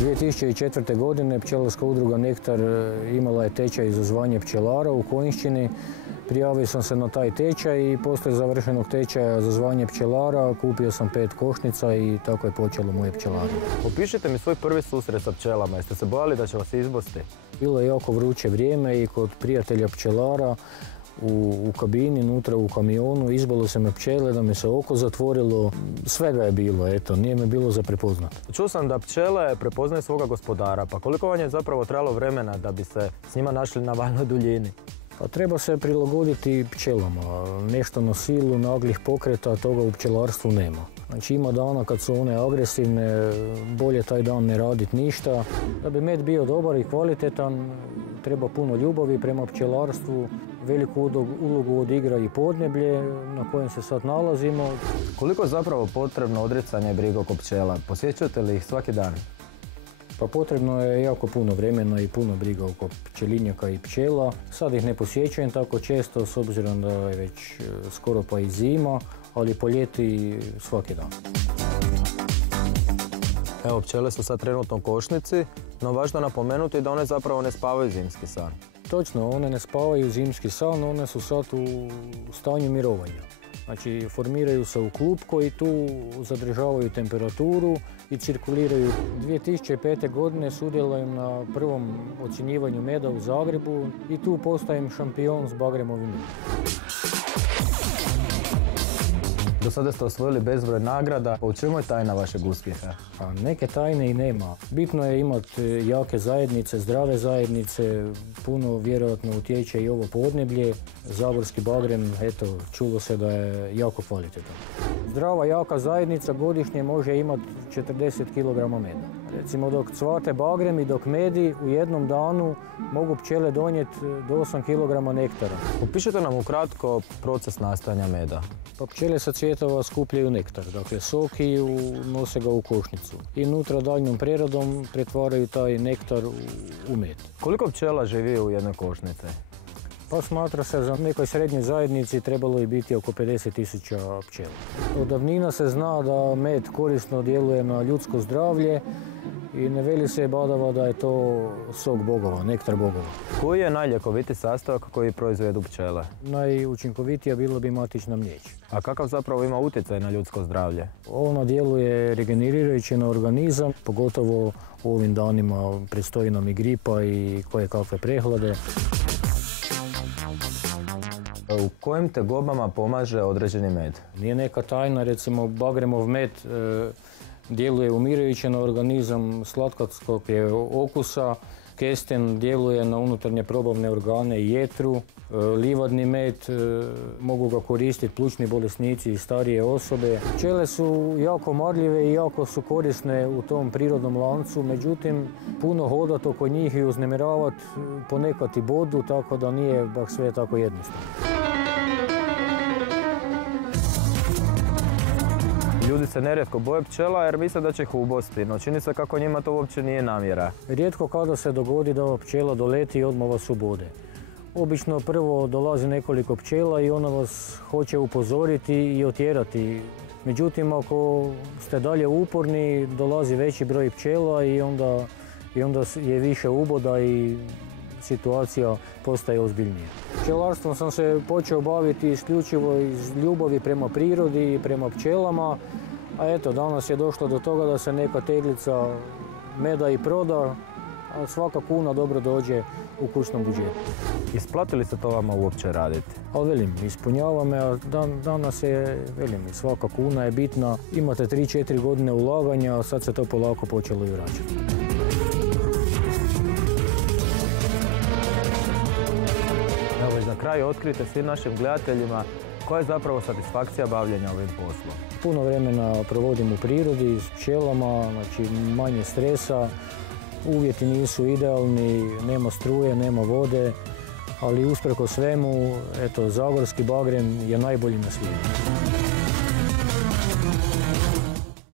2004. godine pčelarska udruga Nektar imala je tečaj za zvanje pčelara u Konjišćini. Prijavio sam se na taj tečaj i poslije završenog tečaja za zvanje pčelara kupio sam 5 košnica i tako je počelo moje pčelarenje. Opišite mi svoj prvi susret sa pčelama. Jeste se bojali da će vas izbosti? Bilo je jako vruće vrijeme i kod prijatelja pčelara u kabini, unutra u kamionu, izbalo se me pčele, da mi se oko zatvorilo. Svega je bilo, eto, nije me bilo za prepoznat. Čuo sam da pčele prepoznaju svoga gospodara, pa koliko vam je zapravo trebalo vremena da bi se s njima našli na valnoj duljini? Pa treba se prilagoditi pčelama. Nešto na silu, naglih pokreta, toga u pčelarstvu nema. Znači ima dana kad su one agresivne, bolje taj dan ne raditi ništa. Da bi med bio dobar i kvalitetan, treba puno ljubavi prema pčelarstvu. Veliku ulogu odigra i podneblje na kojem se sad nalazimo. Koliko je zapravo potrebno odricanje i briga oko pčela? Posjećujete li ih svaki dan? Pa potrebno je jako puno vremena i puno briga oko pčelinjaka i pčela. Sad ih ne posjećujem tako često s obzirom da je već skoro pa i zima, ali po ljeti svaki dan. Evo, pčele su sad trenutno u košnici, no važno je napomenuti da one zapravo ne spavaju zimski san. Točno, one ne spavaju zimski san, one su sad u stanju mirovanja. Znači, formiraju se u klupko i tu zadržavaju temperaturu i cirkuliraju. 2005. godine sudjelujem na prvom ocjenjivanju meda u Zagrebu i tu postajem šampion s bagremovim medom. Do sada ste osvojili bezbroj nagrada. U čemu je tajna vašeg uspjeha? A neke tajne i nema. Bitno je imati jake zajednice, zdrave zajednice, puno vjerojatno utječe i ovo podneblje. Zagorski bagrem, eto, čulo se da je jako kvalitetan. Zdrava, jaka zajednica godišnje može imati 40 kg meda. Recimo dok cvate bagrem i dok medi u jednom danu mogu pčele donijeti do 8 kg nektara. Opišite nam ukratko proces nastajanja meda. Pa pčele sa cvjetova skupljaju nektar, dakle sok i nose ga u košnicu. I unutra daljnjom preradom pretvaraju taj nektar u med. Koliko pčela živi u jednoj košnici? Pa smatra se za nekoj srednjoj zajednici trebalo je biti oko 50.000 pčela. Od davnina se zna da med korisno djeluje na ljudsko zdravlje i ne veli se badava da je to sok bogova, nektar bogova. Koji je najljekovitiji sastojak koji proizvedu pčele? Najučinkovitija bilo bi matična mliječ. A kakav zapravo ima utjecaj na ljudsko zdravlje? Ona djeluje regenerirajuće na organizam, pogotovo u ovim danima predstoji nam i gripa i koje kakve prehlade. U kojim tegobama pomaže određeni med? Nije neka tajna, recimo bagremov med djeluje umirajuće na organizam, slatkog je okusa, kesten djeluje na unutarnje probavne organe i jetru, livadni med mogu ga koristiti plućni bolesnici i starije osobe. Pčele su jako marljive i jako su korisne u tom prirodnom lancu, međutim puno hodati oko njih i uznemiravati ponekad i bodu, tako da nije baš sve tako jednostavno. Ljudi se nerijetko boje pčela jer misle da će ih ubosti, no čini se kako njima to uopće nije namjera. Rijetko kada se dogodi da ova pčela doleti i odmah vas ubode. Obično prvo dolazi nekoliko pčela i ona vas hoće upozoriti i otjerati. Međutim, ako ste dalje uporni, dolazi veći broj pčela i onda je više uboda i situacija postaje ozbiljnija. Pčelarstvom sam se počeo baviti isključivo iz ljubavi prema prirodi i prema pčelama, a eto, danas je došlo do toga da se neka teglica meda i proda, a svaka kuna dobro dođe u kućnom budžetu. Isplati li se to vama uopće raditi? Ali velim, ispunjava me, a danas je, velim, svaka kuna je bitna. Imate 3-4 godine ulaganja, a sad se to polako počelo i vraćati. Na kraju otkrite svim našim gledateljima koja je zapravo satisfakcija bavljenja ovim poslom. Puno vremena provodim u prirodi s pčelama, znači manje stresa, uvjeti nisu idealni, nema struje, nema vode, ali usprkos svemu, eto, zagorski bagrem je najbolji na svijetu.